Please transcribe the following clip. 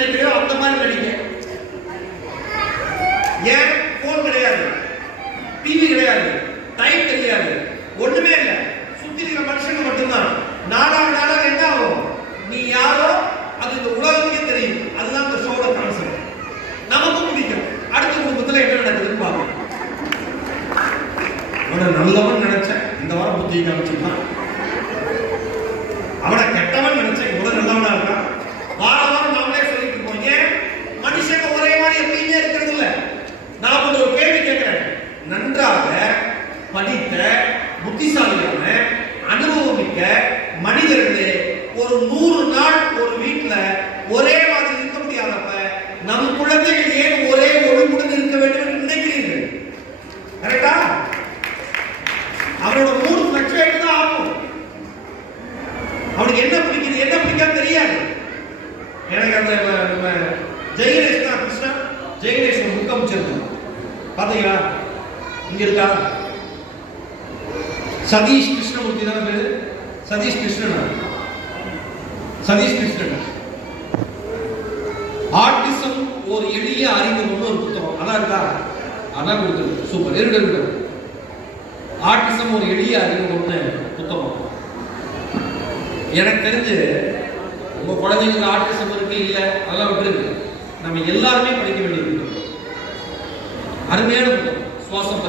நினைக்கிறியோ அந்த மாதிரி நடிக்க. ஏன் போன் கிடையாது, டிவி கிடையாது, டைம் தெரியாது, ஒண்ணுமே இல்லை, சுத்தி இருக்கிற மனுஷங்க மட்டும்தான். நாளாக என்ன ஆகும், நீ யாரோ அது இந்த உலகத்துக்கே தெரியும். அதுதான் இந்த ஷோட கான்செப்ட். நமக்கும் பிடிக்கும். அடுத்த குடும்பத்துல என்ன நடக்குதுன்னு பார்ப்போம். அவனை நல்லவன் நினைச்சேன், இந்த வாரம் புத்தியை காமிச்சுட்டான். அவனை கெட்டவன் நினைச்சேன், இவ்வளவு நல்லவனா இருக்கான். வாரம் நாமளே சொல்லிட்டு இருப்போம். ஏன் மனுஷங்க ஒரே மாதிரி எப்பயுமே இருக்கிறது இல்ல. நான் ஒரு கேள்வி கேட்கிறேன். நன்றாக படித்த புத்திசாலியான அனுபவமிக்க மனிதர்களே ஒரு 100 நாள் ஒரு வீட்டுல ஒரே மாதிரி இருக்க முடியாதப்ப நம் குழந்தைகள் ஏன் ஒரே ஒழுங்குடன் இருக்க வேண்டும் என்று நினைக்கிறீர்கள்? கரெக்டா? அவனோட மூடு ஃபிளக்சுவேட் தான் ஆகும். அவனுக்கு என்ன பிடிக்குது என்ன பிடிக்காது தெரியாது. எனக்கு அந்த நம்ம ஜெயகணேஷ் கிருஷ்ணா ஜெயகணேஷ் புக் அமைச்சிருக்கோம் பாத்தீங்களா? இங்க இருக்கா? சதீஷ் கிருஷ்ணமூர்த்தி தான் பேரு. சதீஷ் கிருஷ்ணன் ஆர்டிசம் ஒரு எளிய அறிமுகம் ஒரு புத்தகம். அதான் இருக்கா? அதான் கொடுத்துருக்கு. சூப்பர். இருக்கு. ஆர்டிசம் ஒரு எளிய அறிமுகம்னு புத்தகம். எனக்கு தெரிஞ்சு உங்க குழந்தைங்களுக்கு ஆர்டிசம் இருக்கு இல்ல அதெல்லாம் விட்டுருக்கு. நம்ம எல்லாருமே படிக்க வேண்டியது அருமையான புத்தகம். சுவாசம்